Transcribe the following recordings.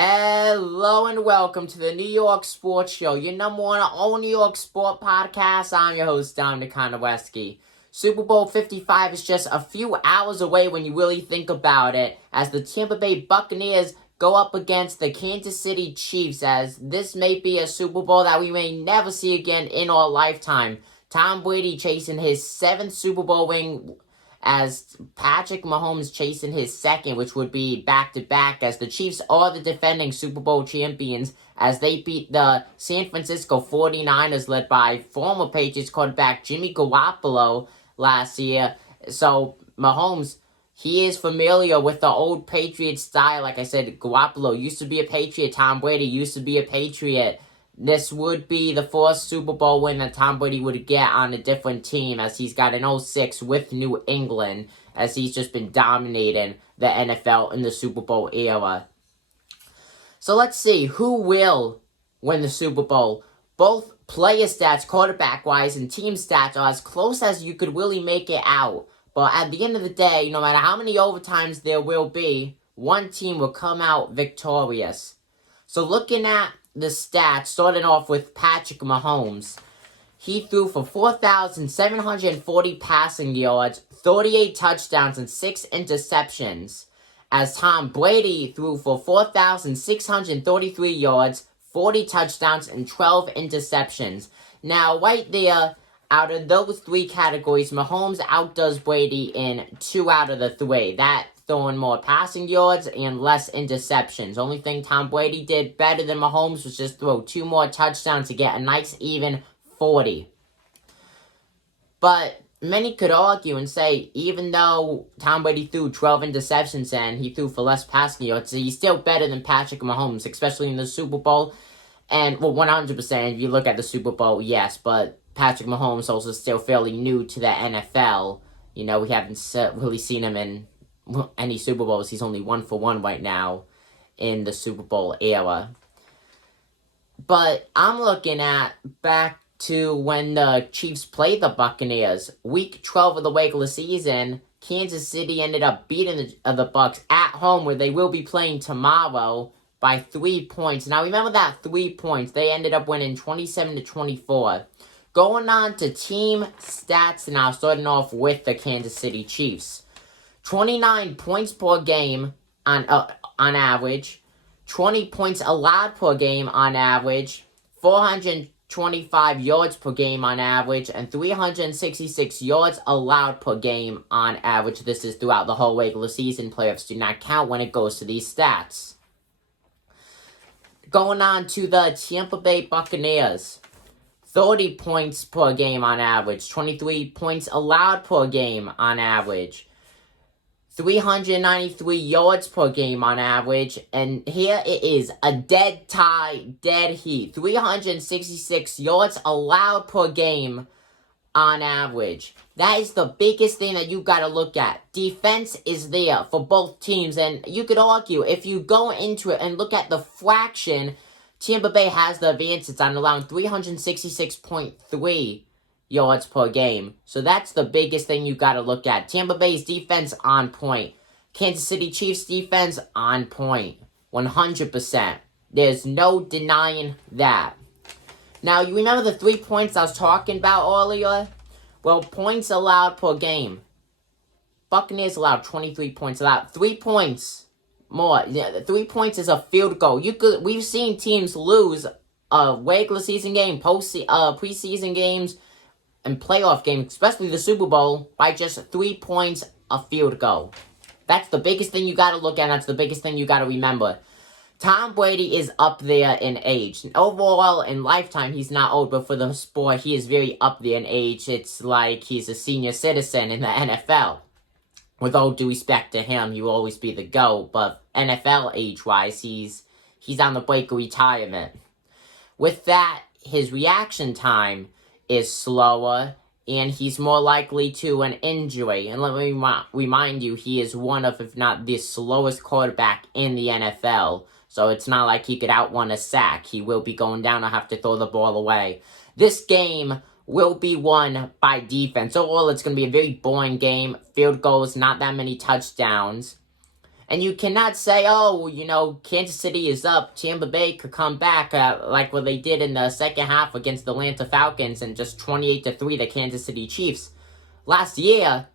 Hello and welcome to the New York Sports Show, your number one all New York sport podcast. I'm your host, Dominic Konowski. Super Bowl 55 is just a few hours away when you really think about it, as the Tampa Bay Buccaneers go up against the Kansas City Chiefs, as this may be a Super Bowl that we may never see again in our lifetime. Tom Brady chasing his 7th Super Bowl ring, as Patrick Mahomes chasing his 2nd, which would be back-to-back, as the Chiefs are the defending Super Bowl champions, as they beat the San Francisco 49ers, led by former Patriots quarterback Jimmy Garoppolo last year. So Mahomes, he is familiar with the old Patriot style. Like I said, Garoppolo used to be a Patriot. Tom Brady used to be a Patriot. This would be the 4th Super Bowl win that Tom Brady would get on a different team, as he's got an 06 with New England, as he's just been dominating the NFL in the Super Bowl era. So let's see, who will win the Super Bowl? Both player stats, quarterback-wise, and team stats are as close as you could really make it out. But at the end of the day, no matter how many overtimes there will be, one team will come out victorious. So looking at the stats, starting off with Patrick Mahomes. He threw for 4,740 passing yards, 38 touchdowns, and 6 interceptions. As Tom Brady threw for 4,633 yards, 40 touchdowns, and 12 interceptions. Now, right there, out of those 3 categories, Mahomes outdoes Brady in 2 out of the 3. That throwing more passing yards and less interceptions. Only thing Tom Brady did better than Mahomes was just throw 2 more touchdowns to get a nice even 40. But many could argue and say, even though Tom Brady threw 12 interceptions and he threw for less passing yards, he's still better than Patrick Mahomes, especially in the Super Bowl. And, well, 100%, if you look at the Super Bowl, yes, but Patrick Mahomes also still fairly new to the NFL. You know, we haven't really seen him in any Super Bowls. He's only 1-for-1 right now in the Super Bowl era. But I'm looking at back to when the Chiefs played the Buccaneers. Week 12 of the regular season, Kansas City ended up beating the Bucs at home, where they will be playing tomorrow, by 3 points. Now remember that 3 points. They ended up winning 27-24. Going on to team stats now, starting off with the Kansas City Chiefs. 29 points per game on average, 20 points allowed per game on average, 425 yards per game on average, and 366 yards allowed per game on average. This is throughout the whole regular season. Playoffs do not count when it goes to these stats. Going on to the Tampa Bay Buccaneers. 30 points per game on average, 23 points allowed per game on average, 393 yards per game on average, and here it is, a dead tie, dead heat. 366 yards allowed per game on average. That is the biggest thing that you got to look at. Defense is there for both teams, and you could argue, if you go into it and look at the fraction, Tampa Bay has the advantage on allowing 366.3 yards per game. So that's the biggest thing you got to look at. Tampa Bay's defense on point. Kansas City Chiefs defense on point. 100%. There's no denying that. Now, you remember the 3 points I was talking about earlier? Well, points allowed per game. Buccaneers allowed 23 points allowed. 3 points more. Yeah, 3 points is a field goal. We've seen teams lose a regular season game, preseason games, and playoff games, especially the Super Bowl, by just 3 points a field goal. That's the biggest thing you got to look at. That's the biggest thing you got to remember. Tom Brady is up there in age. Overall, in lifetime, he's not old, but for the sport, he is very up there in age. It's like he's a senior citizen in the NFL. With all due respect to him, he will always be the GOAT, but NFL age-wise, he's on the brink of retirement. With that, his reaction time is slower, and he's more likely to an injury. And let me remind you, he is one of, if not the slowest quarterback in the NFL. So it's not like he could outrun a sack. He will be going down and have to throw the ball away. This game will be won by defense. Overall, it's going to be a very boring game. Field goals, not that many touchdowns. And you cannot say, oh, Kansas City is up, Tampa Bay could come back like what they did in the second half against the Atlanta Falcons and just 28-3 the Kansas City Chiefs. Last year,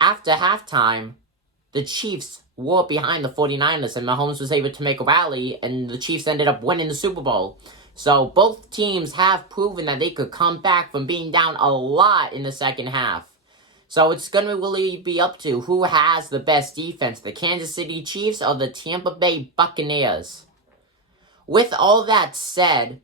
after halftime, the Chiefs were behind the 49ers and Mahomes was able to make a rally and the Chiefs ended up winning the Super Bowl. So both teams have proven that they could come back from being down a lot in the second half. So it's going to really be up to who has the best defense, the Kansas City Chiefs or the Tampa Bay Buccaneers. With all that said,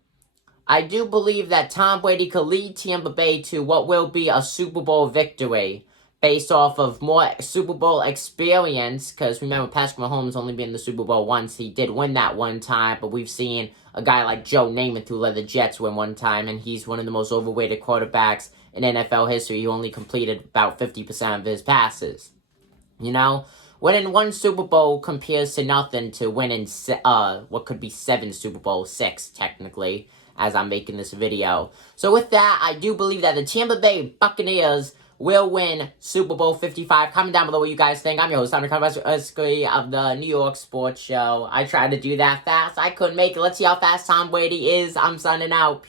I do believe that Tom Brady could lead Tampa Bay to what will be a Super Bowl victory based off of more Super Bowl experience, because remember, Patrick Mahomes only been in the Super Bowl once. He did win that one time, but we've seen a guy like Joe Namath who led the Jets win one time, and he's one of the most overrated quarterbacks in NFL history. He only completed about 50% of his passes. Winning one Super Bowl compares to nothing to winning what could be 7 Super Bowls, 6 technically, as I'm making this video. So with that, I do believe that the Tampa Bay Buccaneers will win Super Bowl 55. Comment down below what you guys think. I'm your host, Tom Westky of the New York Sports Show. I tried to do that fast. I couldn't make it. Let's see how fast Tom Brady is. I'm signing out.